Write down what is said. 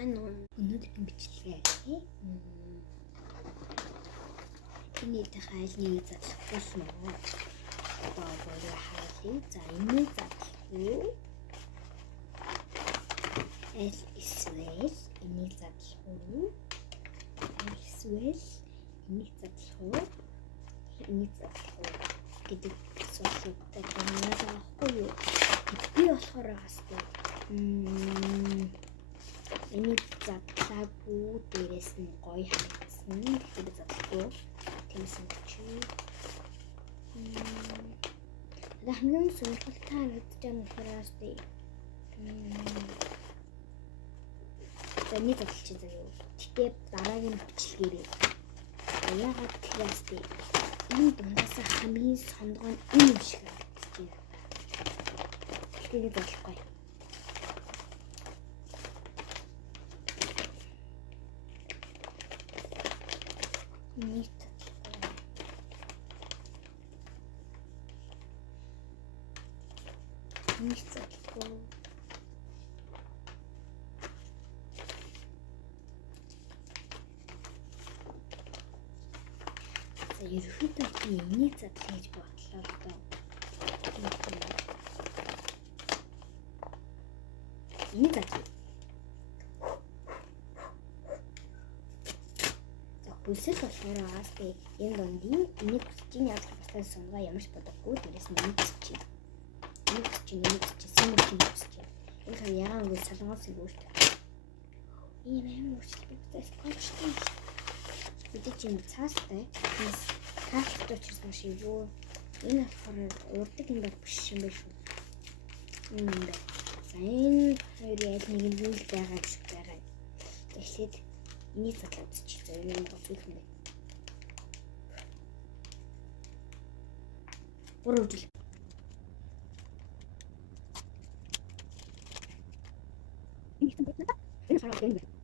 байна уу? Өнөөдрийн бичлэгээ арай. Энийдээ хайлныг задлахгүй юм уу? Одоо гоё хайлыг за энийг задлахгүй. Эсвэл энийг задлахгүй. Эсвэл энийг задлахгүй. Энийг задлахгүй гэдэг асуултад танаас авахгүй юу? Би болохоор хасдаг. Энийг задлаагүй дээрээс нь гоё харагдсан. Тэгэхээр задлахгүй. Тэмсэн чи. Одоо хамгийн сонирхолтой харагдаж байгаа нөхөрөөс би. Энийг задлчих заяа. Гэтэ дараагийн бичлэгээрээ. Яагаад тэгээс би энэ дундаас хамгийн сондгоо нь энэ юм шиг харагдаж байна. Тэгээд задлахгүй. Нийт задлахгүй. Ерөөхдөө би энийг задлах гэж бодлоо л доо. Энийг задлаа. За хүсэл болохоор аас би энэ дондын энийг хүсэж яаж бастай сонгаа ямарч бодохгүй дээрээс нь энийг хүсэж. Энийг хүсэж сэмэрч. Энэ яагаад үгүй солонгос юм уу? Ийм юм өөрчлөлт байхгүй. Бид чинь цаастай картд очсон шиг юу. Энэ болохоор урддаг юм биш юм биш үү? За энэ хоёр яг нэг юм зүйл байгаа юм шиг байгаа. Эхлээд энийг задлаад үзчих. За энэ боцох юм байна. Буруу үгүй. Энэ хараад байна.